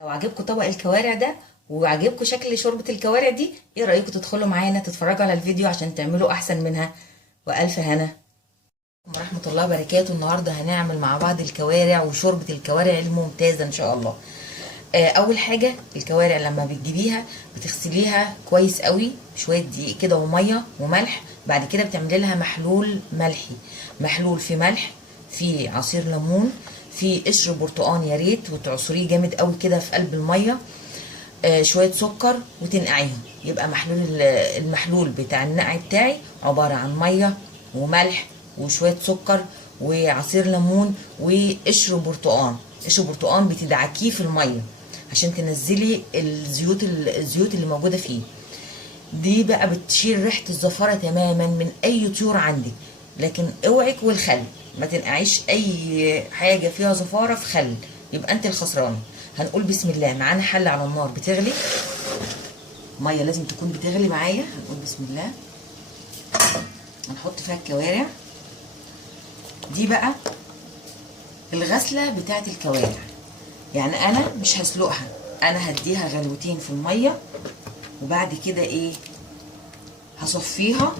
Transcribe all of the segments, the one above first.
لو عجبكم طبق الكوارع ده وعجبكم شكل شوربة الكوارع دي، ايه رأيكم تدخلوا معانا تتفرجوا على الفيديو عشان تعملوا احسن منها؟ والف هنا ورحمة الله وبركاته. النهاردة هنعمل مع بعض الكوارع وشوربة الكوارع الممتازة ان شاء الله. اول حاجة الكوارع لما بتجيبيها بتغسليها كويس قوي شوية دقيق كده ومية وملح. بعد كده بتعملي لها محلول ملحي، محلول في ملح، في عصير ليمون، في قشر برتقان يا ريت وتعصريه جامد قوي كده في قلب الميه، شويه سكر وتنقعيهم. يبقى المحلول بتاع النقع بتاعي عباره عن ميه وملح وشويه سكر وعصير ليمون وقشر برتقان. قشر برتقان بتدعكيه في الميه عشان تنزلي الزيوت اللي موجوده فيه. دي بقى بتشيل ريحه الزفاره تماما من اي طيور عندك. لكن اوعك والخل، ما تنقعيش اي حاجه فيها زفاره في خل، يبقى انت الخسرانه. هنقول بسم الله. معانا حله على النار بتغلي، ميه لازم تكون بتغلي معايا. هنقول بسم الله، هنحط فيها الكوارع دي. بقى الغسله بتاعت الكوارع، يعني انا مش هسلقها، انا هديها غلوتين في الميه وبعد كده ايه هصفيها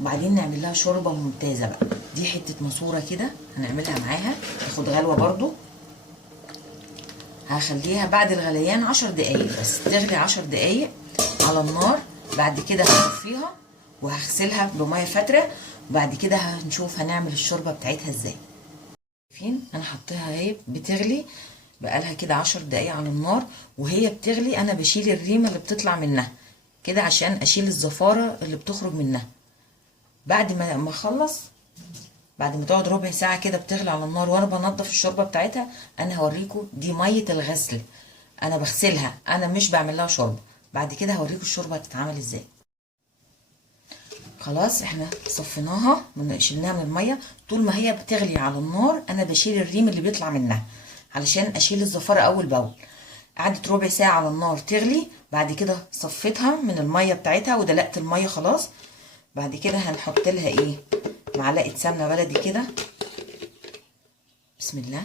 وبعدين نعمل لها شوربه ممتازه. بقى دي حته ماسوره كده هنعملها معاها، تاخد غلوه برضو. هخليها بعد الغليان 10 دقايق بس، تغلي 10 دقايق على النار. بعد كده هصفيها وهغسلها بميه فتره، وبعد كده هنشوف هنعمل الشوربه بتاعتها ازاي. شايفين انا حطيها اهي بتغلي بقالها كده 10 دقايق على النار. وهي بتغلي انا بشيل الريمه اللي بتطلع منها كده عشان اشيل الزفاره اللي بتخرج منها. بعد ما اخلص، بعد ما تقعد ربع ساعه كده بتغلي على النار وانا بنضف الشوربه بتاعتها، انا هوريكم دي ميه الغسل، انا بغسلها، انا مش بعمل لها شوربه. بعد كده هوريكم الشوربه هتتعمل ازاي. خلاص احنا صفيناها شلناها من الميه. طول ما هي بتغلي على النار انا بشيل الريم اللي بيطلع منها علشان اشيل الزفاره اول باول. قعدت ربع ساعه على النار تغلي، بعد كده صفيتها من الميه بتاعتها ودلقت الميه خلاص. بعد كده هنحط لها ايه، معلقه سمنه بلدي كده، بسم الله،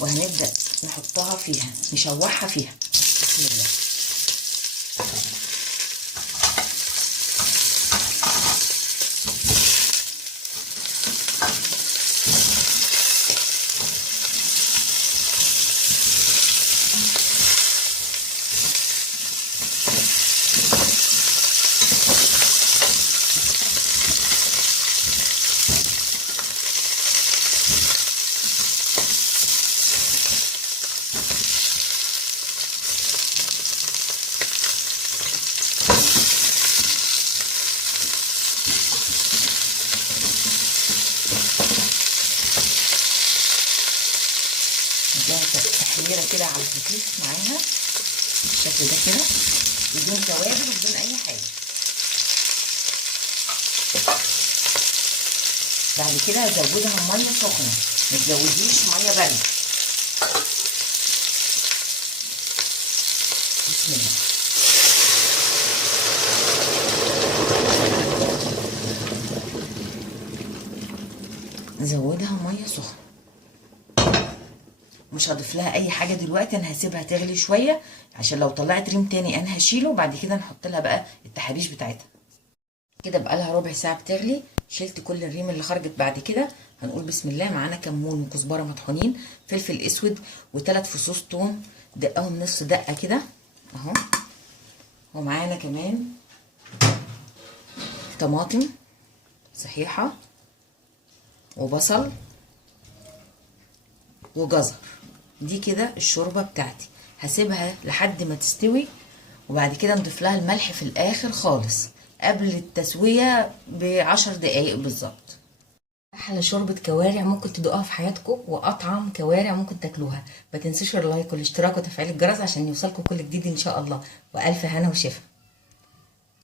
وهنبدا نحطها فيها نشوحها فيها، بسم الله. تحميره كده على الخفيف معاها بالشكل ده كده، بدون توابل وبدون اي حاجه. بعد كده هزودها ميه سخنه، ما تزوديش ميه بارده. بسم الله. نزودها ميه سخنه، مش هضيف لها اي حاجه دلوقتي، انا هسيبها تغلي شويه عشان لو طلعت ريم تاني انا هشيله. وبعد كده نحط لها بقى التحابيش بتاعتها. كده بقى لها ربع ساعه بتغلي، شلت كل الريم اللي خرجت. بعد كده هنقول بسم الله. معانا كمون وكزبره مطحونين، فلفل اسود وثلاث فصوص توم دقهم نص دقه كده اهو. ومعانا كمان طماطم صحيحه وبصل وجزر. دي كده الشوربه بتاعتي، هسيبها لحد ما تستوي وبعد كده نضيف لها الملح في الاخر خالص قبل التسويه ب10 دقايق بالظبط. احلى شوربه كوارع ممكن تدوقوها في حياتكم، واطعم كوارع ممكن تاكلوها. ما تنسوش اللايك والاشتراك وتفعيل الجرس عشان يوصلكم كل جديد ان شاء الله. والف هنا وشفا.